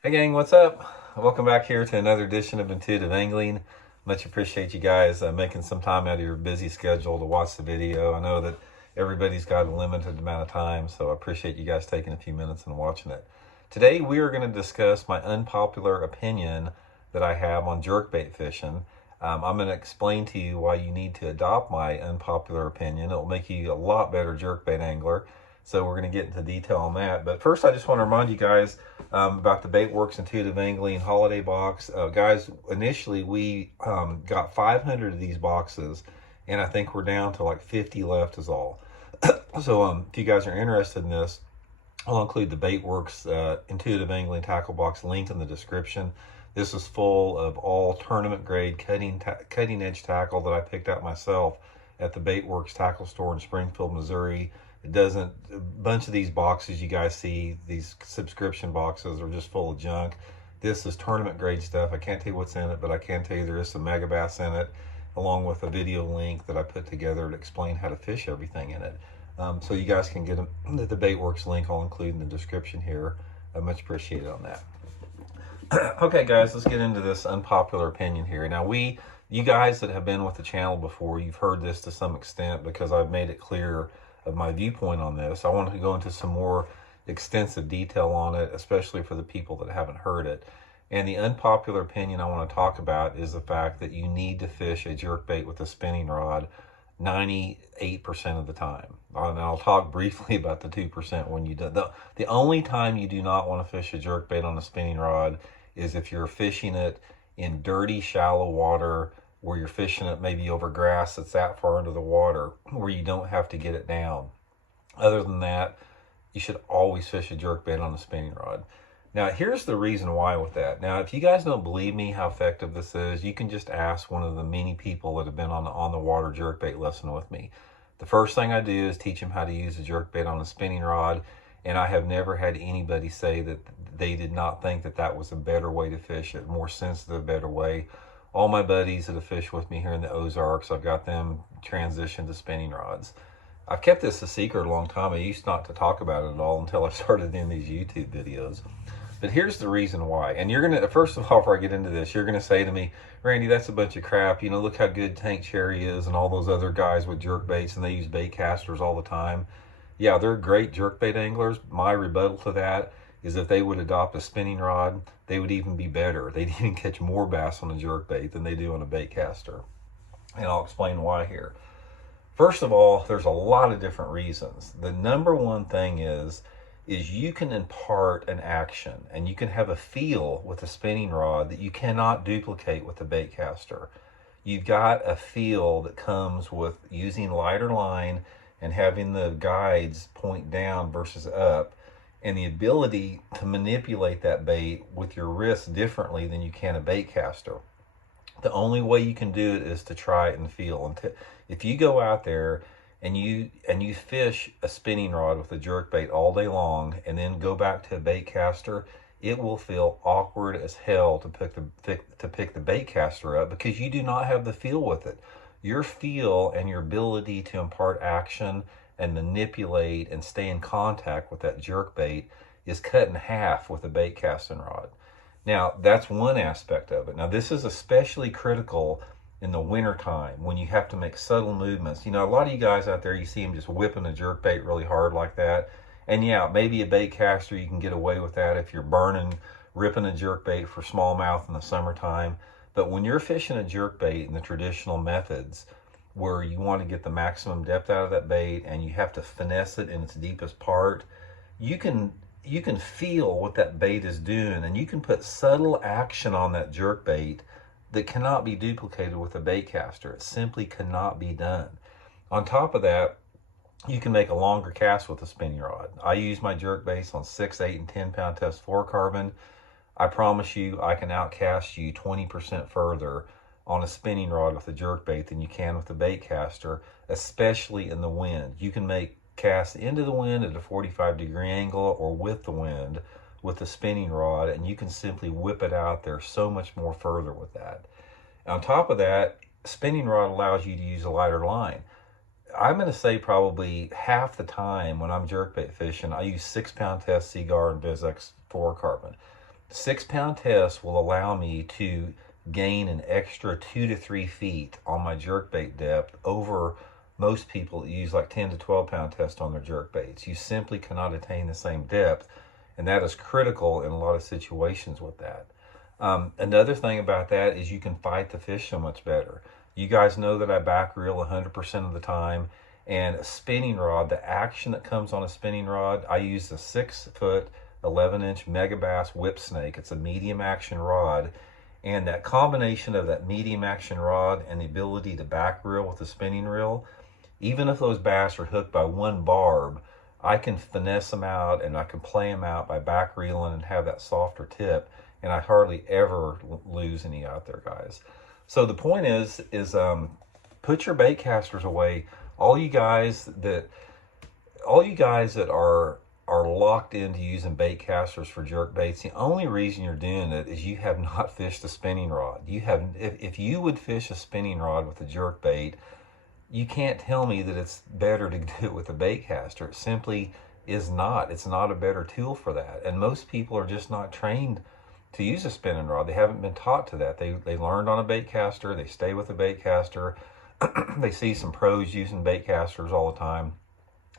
Hey gang, what's up? Welcome back here to another edition of Intuitive Angling. Much appreciate you guys making some time out of your busy schedule to watch the video. I know that everybody's got a limited amount of time, so I appreciate you guys taking a few minutes and watching it. Today we are going to discuss my unpopular opinion that I have on jerkbait fishing. I'm going to explain to you why you need to adopt my unpopular opinion. It'll make you a lot better jerkbait angler. So we're going to get into detail on that. But first, I just want to remind you guys about the Baitworks Intuitive Angling Holiday Box. Guys, initially we got 500 of these boxes, and I think we're down to like 50 left is all. So if you guys are interested in this, I'll include the Baitworks Intuitive Angling Tackle Box link in the description. This is full of all tournament grade cutting edge tackle that I picked out myself at the Baitworks Tackle Store in Springfield, Missouri. It doesn't, a bunch of these boxes you guys see, these subscription boxes are just full of junk. This is tournament grade stuff. I can't tell you what's in it, but I can tell you there is some megabass in it, along with a video link that I put together to explain how to fish everything in it. So you guys can get them, the Baitworks link I'll include in the description here. I much appreciate it on that. Okay guys, let's get into this unpopular opinion here. Now you guys that have been with the channel before, you've heard this to some extent because I've made it clear of my viewpoint on this. I wanted to go into some more extensive detail on it, especially for the people that haven't heard it. And the unpopular opinion I want to talk about is the fact that you need to fish a jerkbait with a spinning rod 98% of the time. And I'll talk briefly about the 2% when you do. The only time you do not want to fish a jerkbait on a spinning rod is if you're fishing it in dirty, shallow water where you're fishing it maybe over grass that's that far into the water where you don't have to get it down. Other than that, you should always fish a jerkbait on a spinning rod. Now, here's the reason why with that. Now, if you guys don't believe me how effective this is, you can just ask one of the many people that have been on the water jerkbait lesson with me. The first thing I do is teach them how to use a jerkbait on a spinning rod, and I have never had anybody say that they did not think that that was a better way to fish it, more sensitive, better way. All my buddies that have fished with me here in the Ozarks, I've got them transitioned to spinning rods. I've kept this a secret a long time. I used not to talk about it at all until I started doing these YouTube videos. But here's the reason why. And you're going to, first of all, before I get into this, you're going to say to me, Randy, that's a bunch of crap. You know, look how good Tank Cherry is and all those other guys with jerk baits, and they use bait casters all the time. Yeah, they're great jerkbait anglers. My rebuttal to that is if they would adopt a spinning rod, they would even be better. They'd even catch more bass on a jerkbait than they do on a bait caster. And I'll explain why here. First of all, there's a lot of different reasons. The number one thing is you can impart an action and you can have a feel with a spinning rod that you cannot duplicate with a bait caster. You've got a feel that comes with using lighter line and having the guides point down versus up, and the ability to manipulate that bait with your wrist differently than you can a bait caster. The only way you can do it is to try it and feel. And if you go out there and you fish a spinning rod with a jerkbait all day long and then go back to a bait caster, it will feel awkward as hell to pick the bait caster up because you do not have the feel with it. Your feel and your ability to impart action and manipulate and stay in contact with that jerkbait is cut in half with a bait casting rod. Now, that's one aspect of it. Now, this is especially critical in the winter time when you have to make subtle movements. You know, a lot of you guys out there, you see them just whipping a jerkbait really hard like that. And yeah, maybe a bait caster, you can get away with that if you're ripping a jerkbait for smallmouth in the summertime. But when you're fishing a jerkbait in the traditional methods, where you want to get the maximum depth out of that bait and you have to finesse it in its deepest part, you can feel what that bait is doing, and you can put subtle action on that jerkbait that cannot be duplicated with a bait caster. It simply cannot be done. On top of that, you can make a longer cast with a spinning rod. I use my jerkbaits on 6, 8, and 10 pound test fluorocarbon. I promise you I can outcast you 20% further on a spinning rod with a jerkbait than you can with a bait caster, especially in the wind. You can make casts into the wind at a 45-degree angle or with the wind with a spinning rod, and you can simply whip it out there so much more further with that. On top of that, spinning rod allows you to use a lighter line. I'm going to say probably half the time when I'm jerkbait fishing, I use 6 pound test Seagar and Vizex fluorocarbon. 6-pound test will allow me to gain an extra 2 to 3 feet on my jerkbait depth over most people that use like 10 to 12-pound test on their jerkbaits. You simply cannot attain the same depth, and that is critical in a lot of situations with that. Another thing about that is you can fight the fish so much better. You guys know that I back reel 100% of the time, and a spinning rod, the action that comes on a spinning rod, I use the 6-foot 11-inch Megabass whip snake. It's a medium action rod, and that combination of that medium action rod and the ability to back reel with the spinning reel, even if those bass are hooked by one barb, I can finesse them out and I can play them out by back reeling and have that softer tip, and I hardly ever lose any out there, guys. So the point is put your bait casters away. All you guys that are locked into using bait casters for jerk baits, the only reason you're doing it is you have not fished a spinning rod. If you would fish a spinning rod with a jerk bait, you can't tell me that it's better to do it with a bait caster. It simply is not. It's not a better tool for that. And most people are just not trained to use a spinning rod. They haven't been taught to that. They learned on a bait caster. They stay with a bait caster. They see some pros using bait casters all the time.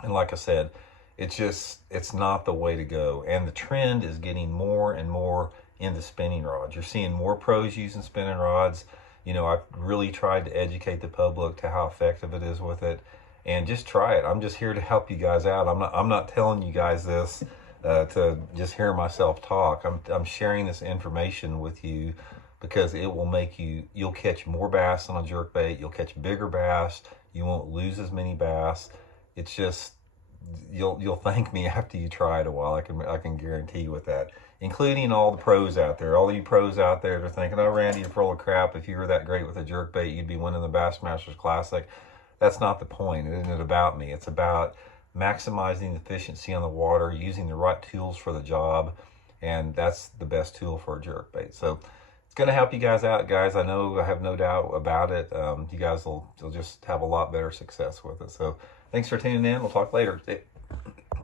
And like I said, it's not the way to go. And the trend is getting more and more into spinning rods. You're seeing more pros using spinning rods. You know, I've really tried to educate the public to how effective it is with it. And just try it. I'm just here to help you guys out. I'm not telling you guys this to just hear myself talk. I'm sharing this information with you because it will make you'll catch more bass on a jerkbait. You'll catch bigger bass. You won't lose as many bass. It's just, you'll thank me after you try it a while. I can guarantee you with that, including all the pros out there. All you pros out there that are thinking, oh, Randy, you're full of crap. If you were that great with a jerkbait, you'd be winning the Bassmasters Classic. That's not the point. It isn't about me. It's about maximizing the efficiency on the water, using the right tools for the job, and that's the best tool for a jerkbait. So it's going to help you guys out, guys. I know, I have no doubt about it. You guys will just have a lot better success with it. So thanks for tuning in. We'll talk later.